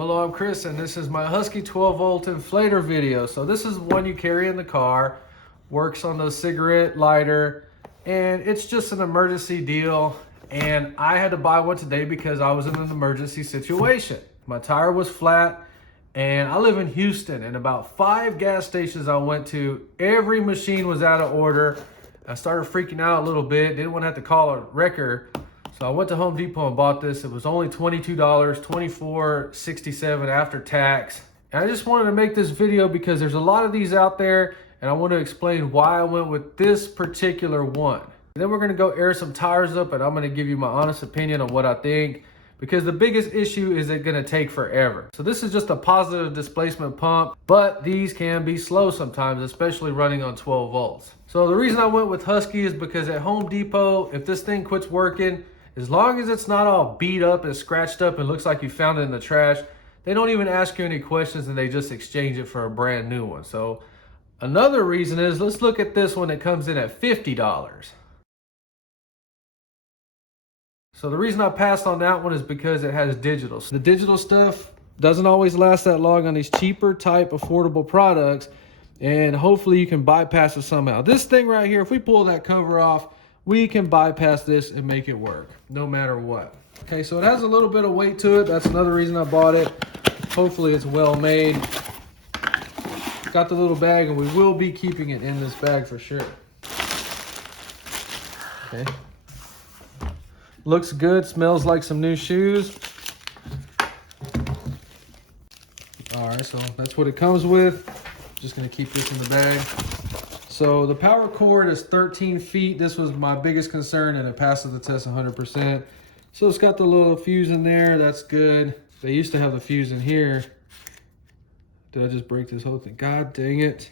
Hello, I'm Chris, and this is my Husky 12-volt inflator video. So this is one you carry in the car, works on the cigarette lighter, and it's just an emergency deal. And I had to buy one today because I was in an emergency situation. My tire was flat, and I live in Houston, and about 5 gas stations I went to, every machine was out of order. I started freaking out a little bit, didn't want to have to call a wrecker. So I went to Home Depot and bought this. It was only $22, $24.67 after tax. And I just wanted to make this video because there's a lot of these out there, and I want to explain why I went with this particular one. And then we're going to go air some tires up, and I'm going to give you my honest opinion on what I think, because the biggest issue is it going to take forever. So this is just a positive displacement pump, but these can be slow sometimes, especially running on 12 volts. So the reason I went with Husky is because at Home Depot, if this thing quits working, as long as it's not all beat up and scratched up and looks like you found it in the trash, they don't even ask you any questions, and they just exchange it for a brand new one. So another reason is, let's look at this one that comes in at $50. So the reason I passed on that one is because it has digital. So the digital stuff doesn't always last that long on these cheaper type affordable products, and hopefully you can bypass it somehow. This thing right here, if we pull that cover off, we can bypass this and make it work no matter what. Okay, so it has a little bit of weight to it. That's another reason I bought it. Hopefully it's well made. Got the little bag, and we will be keeping it in this bag for sure. Okay. Looks good, smells like some new shoes. All right, so that's what it comes with. Just gonna keep this in the bag. So the power cord is 13 feet. This was my biggest concern, and it passes the test 100%. So it's got the little fuse in there. That's good. They used to have the fuse in here. Did I just break this whole thing? God dang it.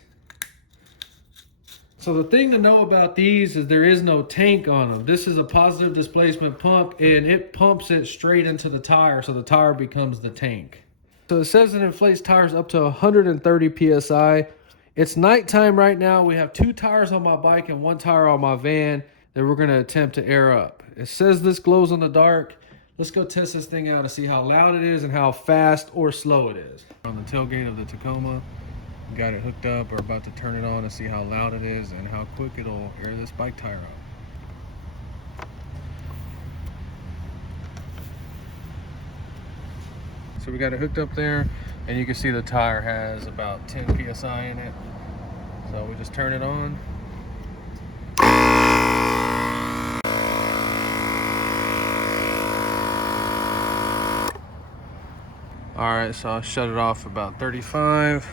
So the thing to know about these is there is no tank on them. This is a positive displacement pump, and it pumps it straight into the tire, so the tire becomes the tank. So it says it inflates tires up to 130 PSI. It's nighttime right now. We have 2 tires on my bike and 1 tire on my van that we're gonna attempt to air up. It says this glows in the dark. Let's go test this thing out and see how loud it is and how fast or slow it is. On the tailgate of the Tacoma, we got it hooked up. We're about to turn it on to see how loud it is and how quick it'll air this bike tire up. So we got it hooked up there, and you can see the tire has about 10 PSI in it. So we just turn it on. All right, so I'll shut it off about 35.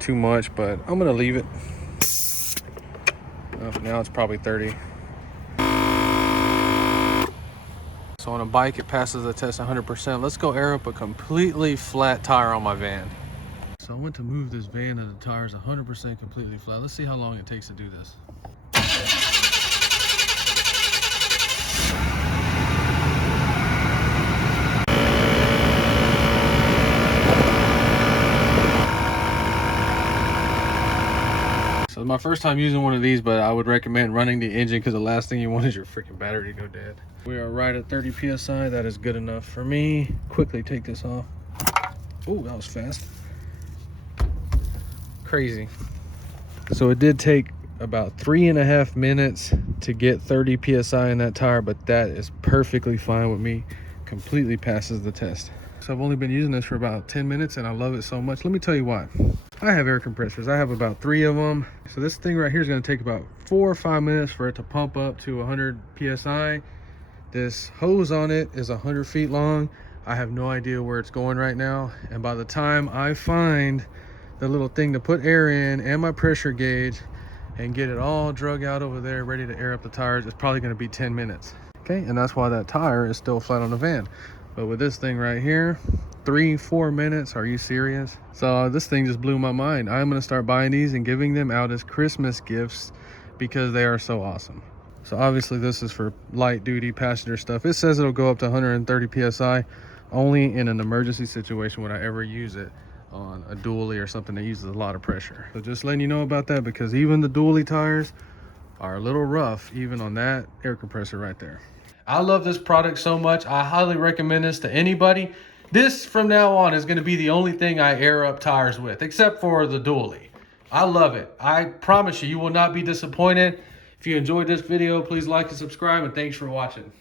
Too much, but I'm gonna leave it. Now it's probably 30. So on a bike, it passes the test 100%. Let's go air up a completely flat tire on my van. So I went to move this van, and the tire's 100% completely flat. Let's see how long it takes to do this. So my first time using one of these, but I would recommend running the engine, because the last thing you want is your freaking battery to go dead. We are right at 30 PSI. That is good enough for me. Quickly take this off. Oh, that was fast. Crazy. So it did take about 3.5 minutes to get 30 PSI in that tire, but that is perfectly fine with me. Completely passes the test. So I've only been using this for about 10 minutes, and I love it so much. Let me tell you why. I have air compressors. I have about 3 of them. So this thing right here is going to take about 4 or 5 minutes for it to pump up to 100 PSI. This hose on it is 100 feet long. I have no idea where it's going right now. And by the time I find the little thing to put air in and my pressure gauge and get it all drug out over there, ready to air up the tires, it's probably going to be 10 minutes. Okay, and that's why that tire is still flat on the van. But with this thing right here, 3-4 minutes, are you serious? So this thing just blew my mind. I'm going to start buying these and giving them out as Christmas gifts because they are so awesome. So obviously this is for light duty passenger stuff. It says it'll go up to 130 PSI. Only in an emergency situation would I ever use it on a dually or something that uses a lot of pressure. So just letting you know about that, because even the dually tires are a little rough, even on that air compressor right there. I love this product so much. I highly recommend this to anybody. This from now on is going to be the only thing I air up tires with, except for the dually. I love it. I promise you, you will not be disappointed. If you enjoyed this video, please like and subscribe, and thanks for watching.